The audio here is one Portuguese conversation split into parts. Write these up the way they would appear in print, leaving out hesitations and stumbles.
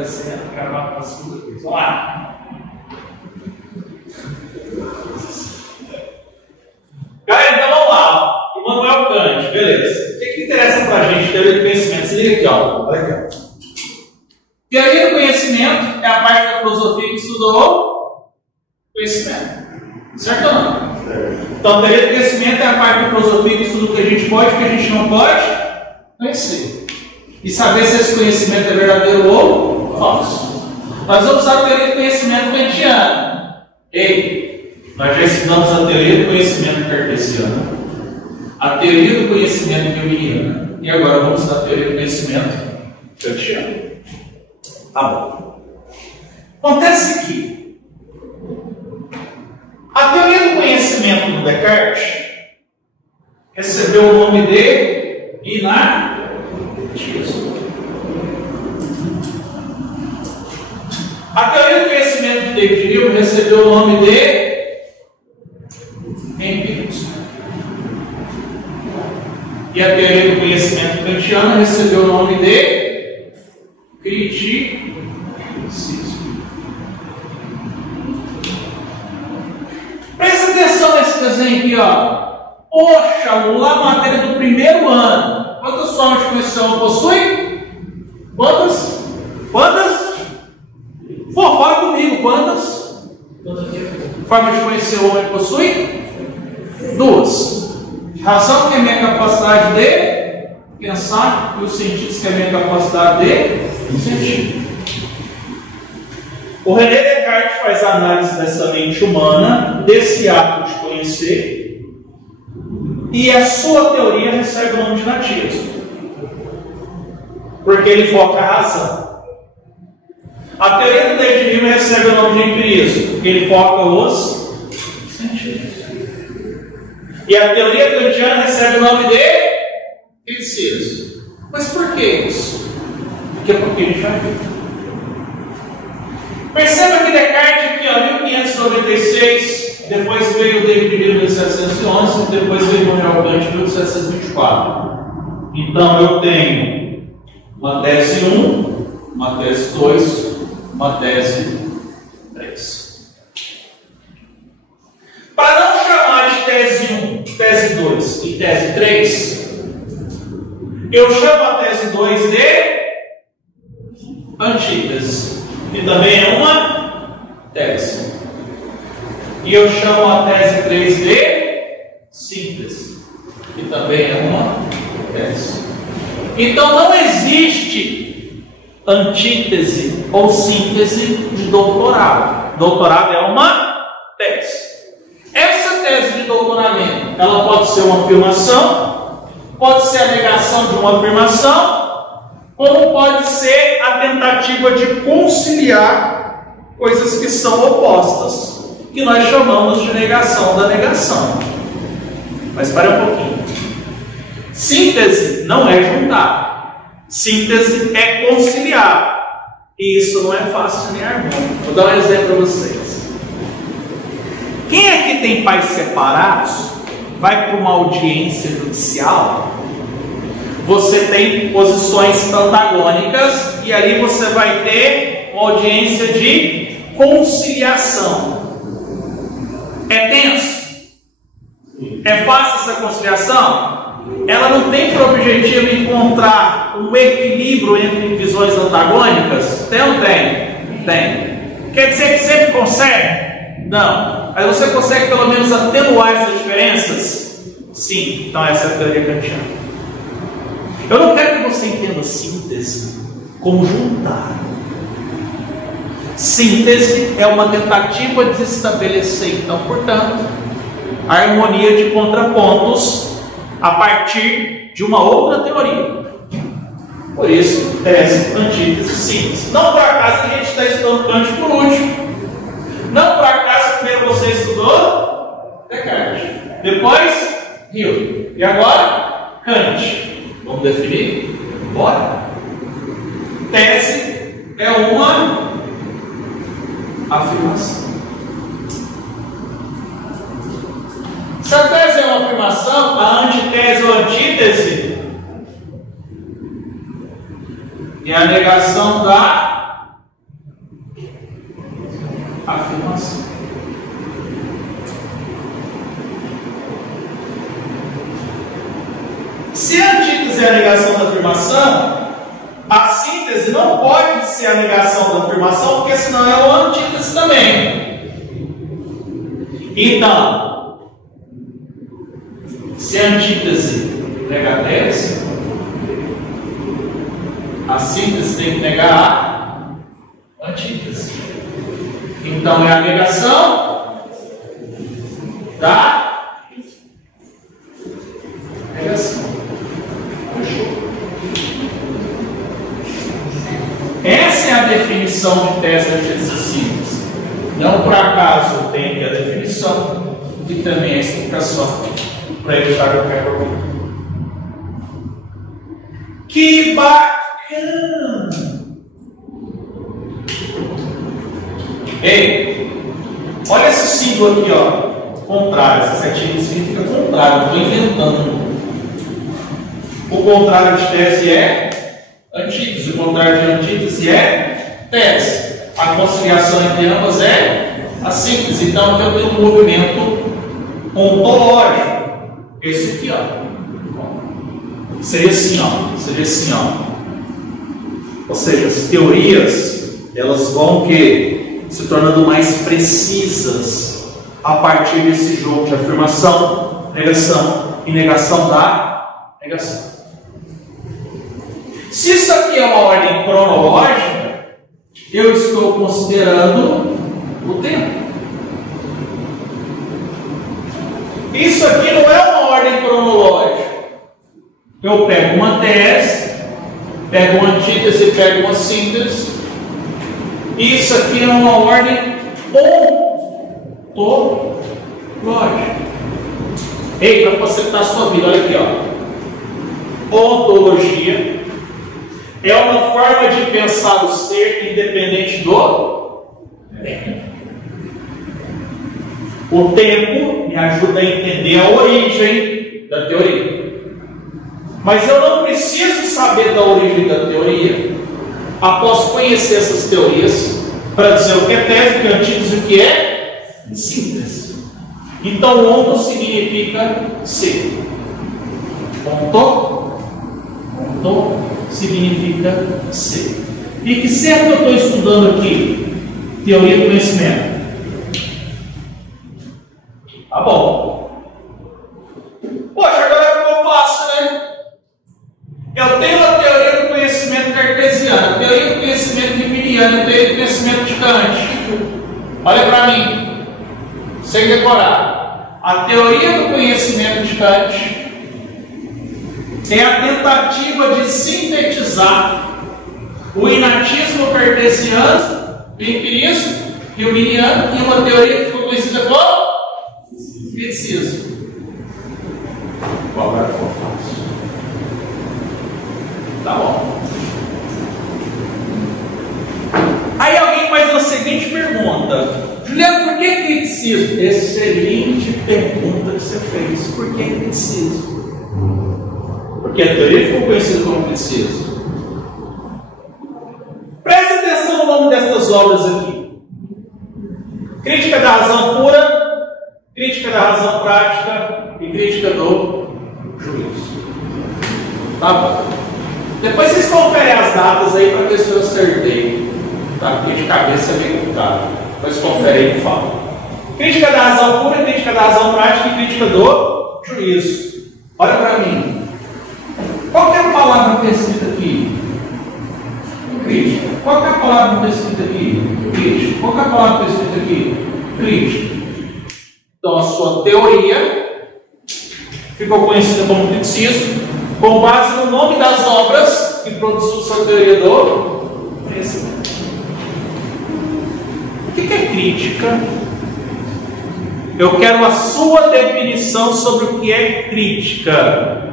Assim, gravar para a segunda vez. Vamos lá. Galera, então vamos lá. Immanuel Kant, beleza. O que interessa para a gente, teoria do conhecimento? Se liga aqui, ó. Olha aqui, ó. Teoria do conhecimento é a parte da filosofia que estudou conhecimento. Certo ou não? Então, teoria do conhecimento é a parte da filosofia que estuda o que a gente pode e o que a gente não pode conhecer. E saber se esse conhecimento é verdadeiro ou falso. Nós vamos usar a teoria do conhecimento kantiana. Ei, nós já estudamos a teoria do conhecimento cartesiana, a teoria do conhecimento newtoniana, e agora vamos estudar a teoria do conhecimento kantiana. Tá bom. Acontece que a teoria do conhecimento do Descartes recebeu o nome de inatismo. A teoria do conhecimento de David Hume recebeu o nome de empirismo. E a teoria do conhecimento kantiano recebeu o nome de criticismo. Presta atenção nesse desenho aqui, ó. Poxa, lá a matéria do primeiro ano. Quantas formas de conhecer o homem possui? Quantas? Quantas? Pô, fala comigo, quantas? Formas de conhecer o homem possui? Duas. Razão, que é a minha capacidade de pensar, e os sentidos, que é a minha capacidade de sentir. O René Descartes faz a análise dessa mente humana, desse ato de conhecer, e a sua teoria recebe o nome de natismo, porque ele foca a razão. A teoria do David Hume recebe o nome de empirismo, porque ele foca os sentidos. E a teoria kantiana recebe o nome de criticismo. Mas por que isso? Porque a gente já viu. Perceba que Descartes aqui, ó, 1596, depois veio o David Hume em 1711, depois veio o Immanuel Kant em 1724. Então eu tenho uma tese 1, uma tese 2, uma tese 3. Para não chamar de tese 1, tese 2 e tese 3, eu chamo a tese 2 de antítese, que também é uma tese. E eu chamo a tese 3 de síntese, que também é uma tese. Então não existe antítese ou síntese de doutorado. Doutorado é uma tese. Essa tese de doutoramento, ela pode ser uma afirmação, pode ser a negação de uma afirmação, como pode ser a tentativa de conciliar coisas que são opostas, que nós chamamos de negação da negação. Mas espera um pouquinho. Síntese não é juntar. Síntese é conciliar. E isso não é fácil nem harmônico. Vou dar um exemplo para vocês. Quem aqui tem pais separados, vai para uma audiência judicial, você tem posições antagônicas e ali você vai ter uma audiência de conciliação. É tenso? É fácil essa conciliação? Ela não tem por objetivo encontrar um equilíbrio entre visões antagônicas? Tem ou não tem? Tem. Quer dizer que sempre consegue? Não. Mas você consegue pelo menos atenuar essas diferenças? Sim. Então essa é a teoria kantiana. Eu não quero que você entenda síntese como juntar. Síntese é uma tentativa de estabelecer, então, portanto, a harmonia de contrapontos a partir de uma outra teoria. Por isso, tese, antítese, síntese. Não por acaso que a gente está estudando Kant por último. Não por acaso primeiro você estudou Descartes, depois Hume, e agora Kant. Vamos definir? Bora? Tese é uma afirmação. Se a tese é uma afirmação, a antitese ou antítese é a negação da afirmação, a síntese não pode ser a negação da afirmação, porque senão é uma antítese também. Então, se a antítese nega a tese, a síntese tem que negar a antítese. Então é a negação da negação. Essa é a definição de tese, antítese e síntese. Não por acaso tem aqui a definição, que também é a explicação para evitar qualquer problema. Que bacana! Ei, olha esse símbolo aqui, ó. Contrário, essa setinha significa contrário, estou inventando. O contrário de tese é antítese, o contrário de antítese é tese. A conciliação entre ambas é a síntese. Então aqui eu tenho um movimento ontológico. Esse aqui, ó. Seria assim, ó. Seria assim, ó. Ou seja, as teorias, elas vão que se tornando mais precisas a partir desse jogo de afirmação, negação e negação da negação. Se isso aqui é uma ordem cronológica, eu estou considerando o tempo. Isso aqui não é uma ordem cronológica. Eu pego uma tese, pego uma antítese, pego uma síntese. Isso aqui é uma ordem ontológica. Ei, para facilitar a sua vida, olha aqui, ó. Ontologia é uma forma de pensar o ser independente do tempo. O tempo me ajuda a entender a origem da teoria. Mas eu não preciso saber da origem da teoria após conhecer essas teorias para dizer o que é tese, o que é antítese, o que é síntese. Então, onto significa ser. Onto significa ser. E que ser que eu estou estudando aqui? Teoria do conhecimento. Tá bom. Poxa, agora ficou fácil, né? Eu tenho a teoria do conhecimento cartesiano, a teoria do conhecimento newtoniano, a teoria do conhecimento de Kant. Olha para mim, sem decorar. A teoria do conhecimento de Kant é a tentativa de sintetizar o inatismo cartesiano, o empirismo newtoniano e uma teoria que ficou conhecida como criticismo. Bom, agora ficou fácil. Tá bom. Aí alguém faz a seguinte pergunta: Juliano, por que criticismo? Excelente pergunta que você fez. Por que criticismo? Porque a teoria ficou conhecida como criticismo. Preste atenção no nome dessas obras aqui: Crítica da razão pura, Crítica da razão prática e Crítica do juízo. Tá bom. Depois vocês conferem as datas aí para ver se eu acertei. Tá? Porque de cabeça é meio complicado. Depois conferem e falam. Crítica da razão pura, Crítica da razão prática e Crítica do juízo. Olha para mim. Qual que é a palavra que está escrita aqui? Crítica. Qual que é a palavra que está escrita aqui? Crítica. Qual que é a palavra que está escrita aqui? Crítica. Então a sua teoria ficou conhecida como criticismo, com base no nome das obras que produziu sua teoria do conhecimento. O que é crítica? Eu quero a sua definição sobre o que é crítica.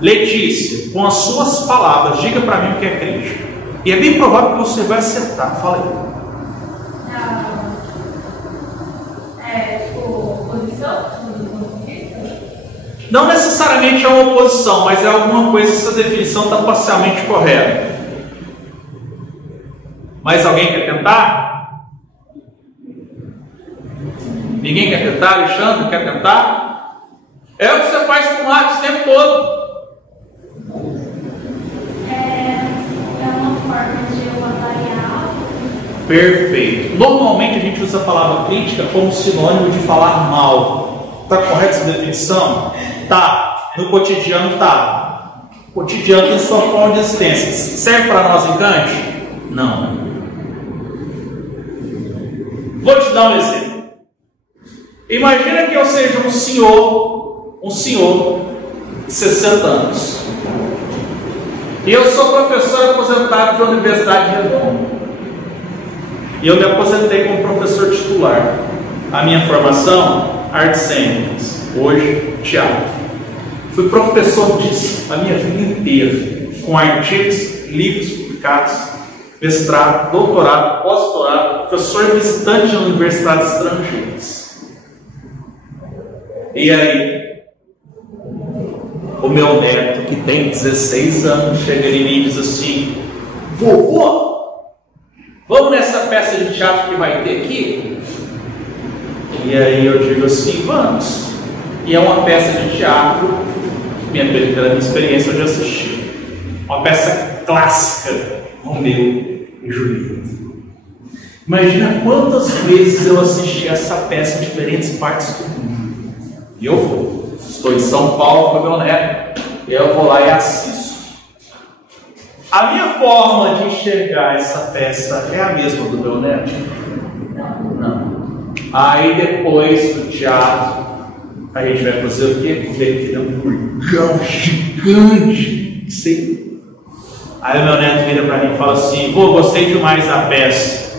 Letícia, com as suas palavras, diga para mim o que é crítica. E é bem provável que você vai acertar. Fala aí. Não necessariamente é uma oposição, mas é alguma coisa, essa definição está parcialmente correta. Mais alguém quer tentar? Ninguém quer tentar? Alexandre, quer tentar? É o que você faz com o Marcos o tempo todo. Perfeito. Normalmente a gente usa a palavra crítica como sinônimo de falar mal. Está correta essa definição? Tá. No cotidiano tá. O cotidiano tem sua forma de existência. Serve para nós em Kant? Não. Vou te dar um exemplo. Imagina que eu seja um senhor de 60 anos. E eu sou professor aposentado de uma universidade redonda. E eu me aposentei como professor titular. A minha formação, artes cênicas. Hoje, teatro. Fui professor disso a minha vida inteira. Com artigos, livros publicados, mestrado, doutorado, pós-doutorado, professor visitante de universidades estrangeiras. E aí, o meu neto, que tem 16 anos, chega em mim e diz assim: vovô, vamos nessa peça de teatro que vai ter aqui? E aí eu digo assim: vamos. E é uma peça de teatro, pela minha experiência eu já assisti. Uma peça clássica, Romeu e Julieta. Imagina quantas vezes eu assisti essa peça em diferentes partes do mundo. E eu vou. Estou em São Paulo com o meu neto, e eu vou lá e assisto. A minha forma de enxergar essa peça é a mesma do meu neto? Não. Aí depois do teatro, a gente vai fazer o quê? Ver um burgão gigante. Sim. Aí o meu neto vira para mim e fala assim: vô, gostei demais da peça.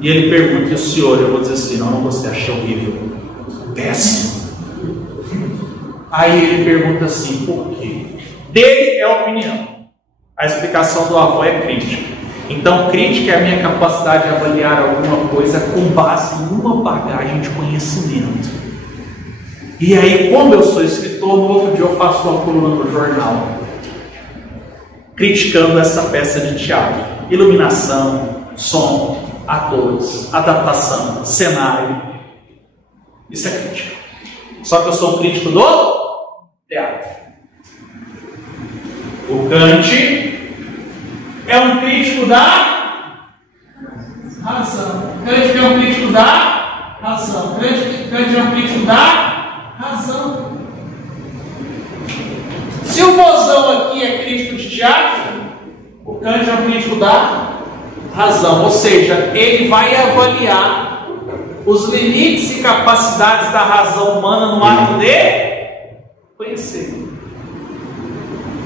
E ele pergunta: e o senhor? Eu vou dizer assim: não gostei, achei horrível. Péssimo. Aí ele pergunta assim: por quê? Dele é a opinião. A explicação do avô é crítica. Então, crítica é a minha capacidade de avaliar alguma coisa com base em uma bagagem de conhecimento. E aí, como eu sou escritor, no outro dia eu faço uma coluna no jornal, criticando essa peça de teatro. Iluminação, som, atores, adaptação, cenário. Isso é crítica. Só que eu sou um crítico do teatro. O Kant é um crítico da razão. Kant é um crítico da razão. Kant é um crítico da razão. Se o vozão aqui é crítico de teatro, o Kant é um crítico da razão. Ou seja, ele vai avaliar os limites e capacidades da razão humana no ato de conhecer.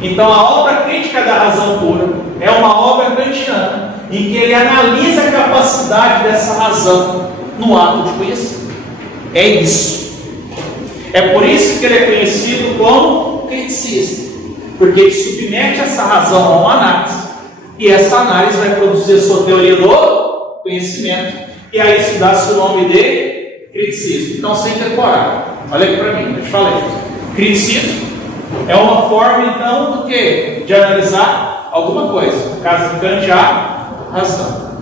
Então, a obra crítica da razão pura é uma obra kantiana em que ele analisa a capacidade dessa razão no ato de conhecer. É isso. É por isso que ele é conhecido como criticista, porque ele submete essa razão a uma análise, e essa análise vai produzir a sua teoria do conhecimento, e aí isso dá-se o nome de criticismo. Então, sem decorar, olha aqui para mim, eu te falei. Criticismo é uma forma, então, do que? De analisar alguma coisa. No caso de Kant, a razão.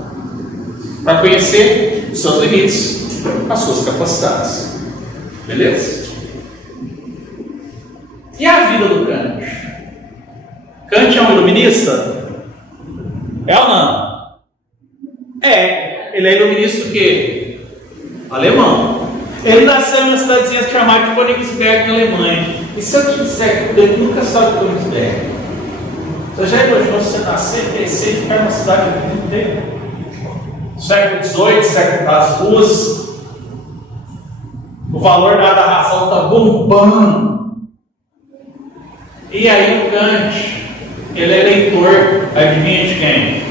Para conhecer os seus limites, as suas capacidades. Beleza? E a vida do Kant? Kant é um iluminista? É ou não? É. Ele é iluminista do quê? Alemão. Ele nasceu numa cidadezinha chamada Königsberg, na Alemanha. E se eu te disser que ele nunca saiu de Königsberg? Você já imaginou você nascer, crescer e ficar numa cidade a vida inteira? Século XVIII, século das ruas, o valor da razão está bombando. E aí o Kant, ele é leitor, adivinha de quem?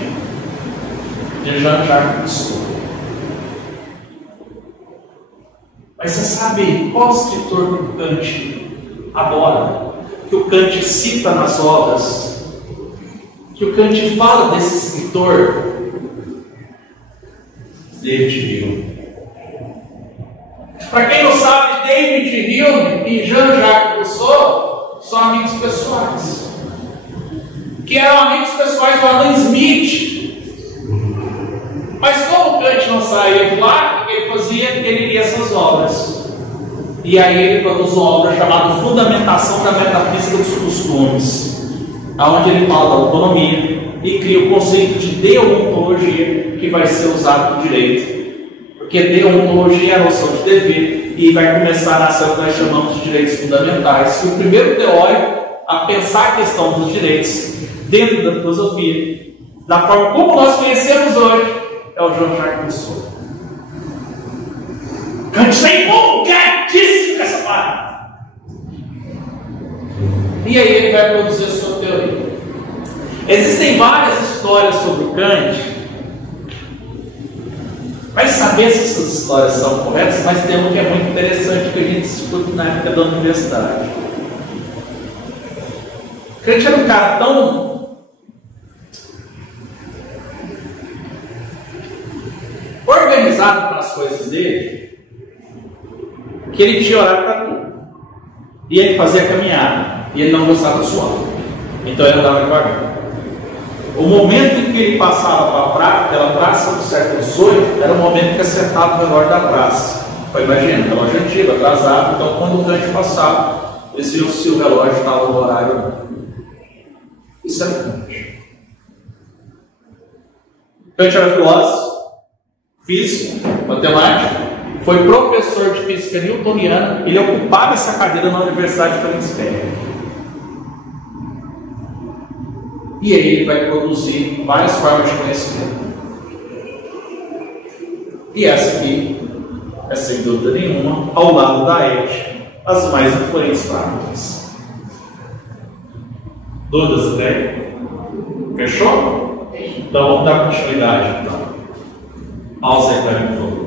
De Jean-Jacques Rousseau. Mas você sabe qual escritor que o Kant adora? Que o Kant cita nas obras? Que o Kant fala desse escritor? David Hume. Para quem não sabe, David Hume e Jean-Jacques Rousseau são amigos pessoais. Que eram amigos pessoais do Adam Smith. Mas como o Kant não saía de lá, o que ele fazia? Ele lia essas obras. E aí ele produz uma obra chamada Fundamentação da Metafísica dos Costumes, onde ele fala da autonomia, e cria o conceito de deontologia, que vai ser usado no direito. Porque deontologia é a noção de dever, e vai começar a ser o que nós chamamos de direitos fundamentais. E o primeiro teórico a pensar a questão dos direitos dentro da filosofia, da forma como nós conhecemos hoje, é o Jean-Jacques Rousseau. Kant está empolgadíssimo com essa parte. E aí ele vai produzir a sua teoria. Existem várias histórias sobre o Kant. Vai saber se essas histórias são corretas, mas tem uma que é muito interessante que a gente discute na época da universidade. Kant era um cara tão organizado para as coisas dele que ele tinha horário para tudo. E ele fazia caminhada. E ele não gostava de suar. Então ele andava devagar. O momento em que ele passava pela praça do século XVIII era o momento que acertava o relógio da praça. Imagina, relógio antigo, atrasado. Então quando o Kant passava, eles viam se o relógio estava no horário ou não. Isso era Kant. Kant era filósofo, físico, matemático, foi professor de física newtoniana. Ele ocupava essa cadeira na Universidade de Königsberg. E aí ele vai produzir várias formas de conhecimento. E essa aqui é, sem dúvida nenhuma, ao lado da ética, as mais influentes práticas. Dúvidas até aí? Fechou? Então vamos dar continuidade. Pausa aí para mim, por favor.